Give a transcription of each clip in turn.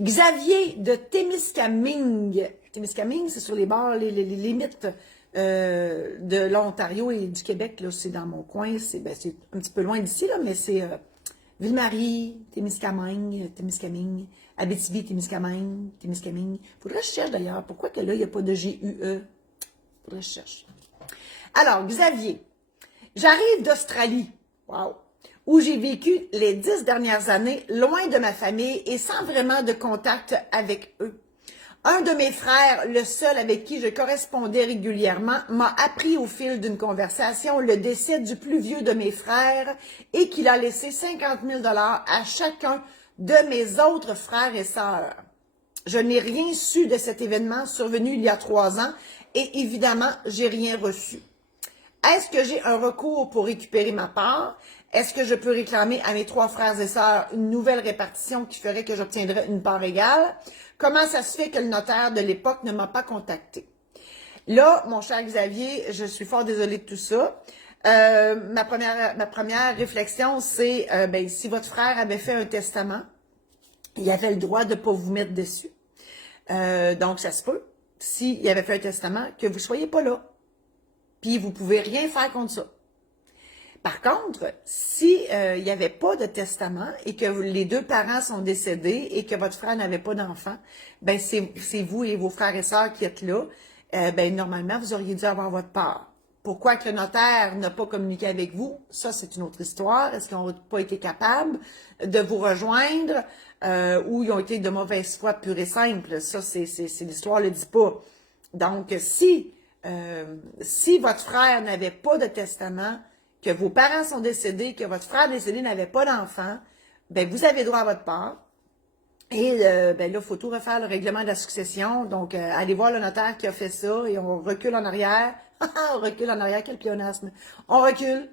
Xavier de Témiscamingue. Témiscamingue, c'est sur les bords, les limites de l'Ontario et du Québec. Là, c'est dans mon coin. C'est un petit peu loin d'ici, là, mais c'est Ville-Marie, Témiscamingue, Abitibi, Témiscamingue. Faudrait que je cherche d'ailleurs. Pourquoi que là, il n'y a pas de G-U-E? Faudrait que je cherche. Alors, Xavier, j'arrive d'Australie. Wow! Où j'ai vécu les 10 dernières années loin de ma famille et sans vraiment de contact avec eux. Un de mes frères, le seul avec qui je correspondais régulièrement, m'a appris au fil d'une conversation le décès du plus vieux de mes frères et qu'il a laissé 50 000 $ à chacun de mes autres frères et sœurs. Je n'ai rien su de cet événement survenu il y a 3 ans et évidemment, j'ai rien reçu. Est-ce que j'ai un recours pour récupérer ma part? Est-ce que je peux réclamer à mes 3 frères et sœurs une nouvelle répartition qui ferait que j'obtiendrais une part égale? Comment ça se fait que le notaire de l'époque ne m'a pas contacté? Là, mon cher Xavier, je suis fort désolée de tout ça. Ma première réflexion, c'est si votre frère avait fait un testament, il avait le droit de ne pas vous mettre dessus. Donc, ça se peut, s'il avait fait un testament, que vous ne soyez pas là. Puis, vous ne pouvez rien faire contre ça. Par contre, si il n'y avait pas de testament et que les 2 parents sont décédés et que votre frère n'avait pas d'enfant, ben c'est vous et vos frères et sœurs qui êtes là. Normalement, vous auriez dû avoir votre part. Pourquoi que le notaire n'a pas communiqué avec vous? Ça, c'est une autre histoire. Est-ce qu'ils n'ont pas été capables de vous rejoindre ou ils ont été de mauvaise foi pure et simple? Ça, c'est l'histoire ne le dit pas. Donc, si votre frère n'avait pas de testament, que vos parents sont décédés, que votre frère décédé n'avait pas d'enfant, ben vous avez droit à votre part. Et là, il faut tout refaire le règlement de la succession. Donc, allez voir le notaire qui a fait ça et on recule en arrière. On recule en arrière, quel pléonasme. On recule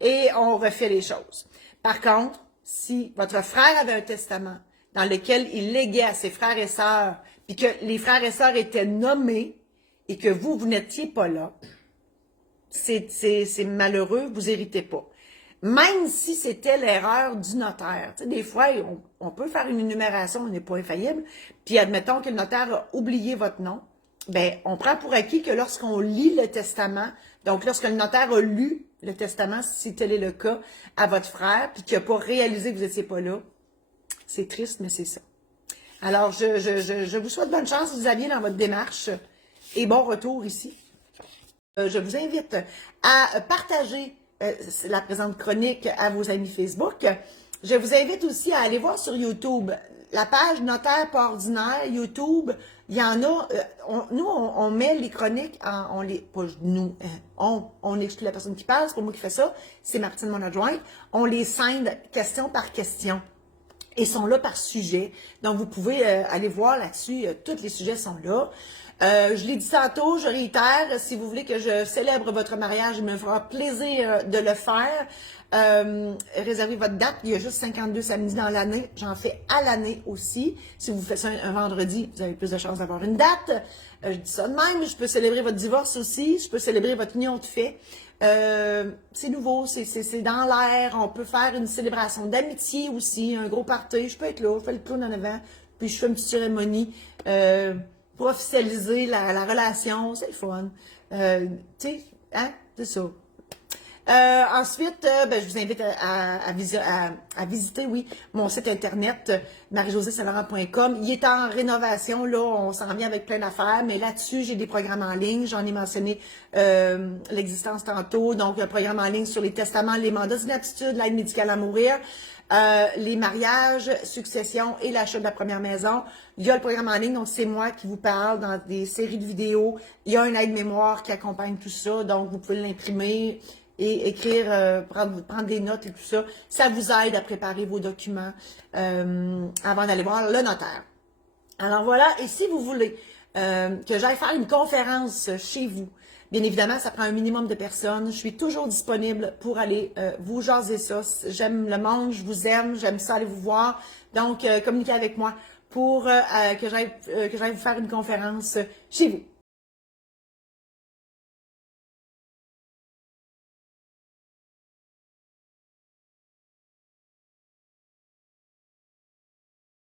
et on refait les choses. Par contre, si votre frère avait un testament dans lequel il léguait à ses frères et sœurs, puis que les frères et sœurs étaient nommés et que vous n'étiez pas là, c'est malheureux, vous héritez pas. Même si c'était l'erreur du notaire. Tu sais, des fois, on peut faire une énumération, on n'est pas infaillible, puis admettons que le notaire a oublié votre nom, ben on prend pour acquis que lorsqu'on lit le testament, donc lorsque le notaire a lu le testament, si tel est le cas, à votre frère, puis qu'il n'a pas réalisé que vous n'étiez pas là, c'est triste, mais c'est ça. Alors, je vous souhaite bonne chance, Xavier, dans votre démarche, et bon retour ici. Je vous invite à partager la présente chronique à vos amis Facebook. Je vous invite aussi à aller voir sur YouTube la page Notaire pas ordinaire, YouTube. Il y en a, on met les chroniques, on exclut la personne qui parle, c'est pas moi qui fais ça, c'est Martine, mon adjointe. On les scinde question par question. Et sont là par sujet. Donc, vous pouvez aller voir là-dessus. Tous les sujets sont là. Je l'ai dit tantôt, je réitère, si vous voulez que je célèbre votre mariage, il me fera plaisir de le faire. Réservez votre date. Il y a juste 52 samedis dans l'année. J'en fais à l'année aussi. Si vous faites ça un vendredi, vous avez plus de chances d'avoir une date. Je dis ça de même. Je peux célébrer votre divorce aussi. Je peux célébrer votre union de fait. C'est nouveau, c'est dans l'air. On peut faire une célébration d'amitié aussi, un gros party. Je peux être là, je fais le clown en avant, puis je fais une petite cérémonie pour officialiser la relation. C'est le fun. Tu sais, hein, c'est ça. Ensuite, je vous invite à visiter, oui, mon site internet, marie-josée-saint-laurent.com. Il est en rénovation, là, on s'en vient avec plein d'affaires, mais là-dessus, j'ai des programmes en ligne. J'en ai mentionné l'existence tantôt, donc un programme en ligne sur les testaments, les mandats d'inaptitude, l'aide médicale à mourir, les mariages, succession et l'achat de la première maison. Il y a le programme en ligne, donc c'est moi qui vous parle dans des séries de vidéos. Il y a un aide-mémoire qui accompagne tout ça, donc vous pouvez l'imprimer et écrire, prendre des notes et tout ça. Ça vous aide à préparer vos documents avant d'aller voir le notaire. Alors voilà, et si vous voulez que j'aille faire une conférence chez vous, bien évidemment, ça prend un minimum de personnes. Je suis toujours disponible pour aller vous jaser ça. J'aime le monde, je vous aime, j'aime ça aller vous voir. Donc, communiquez avec moi pour que j'aille vous faire une conférence chez vous.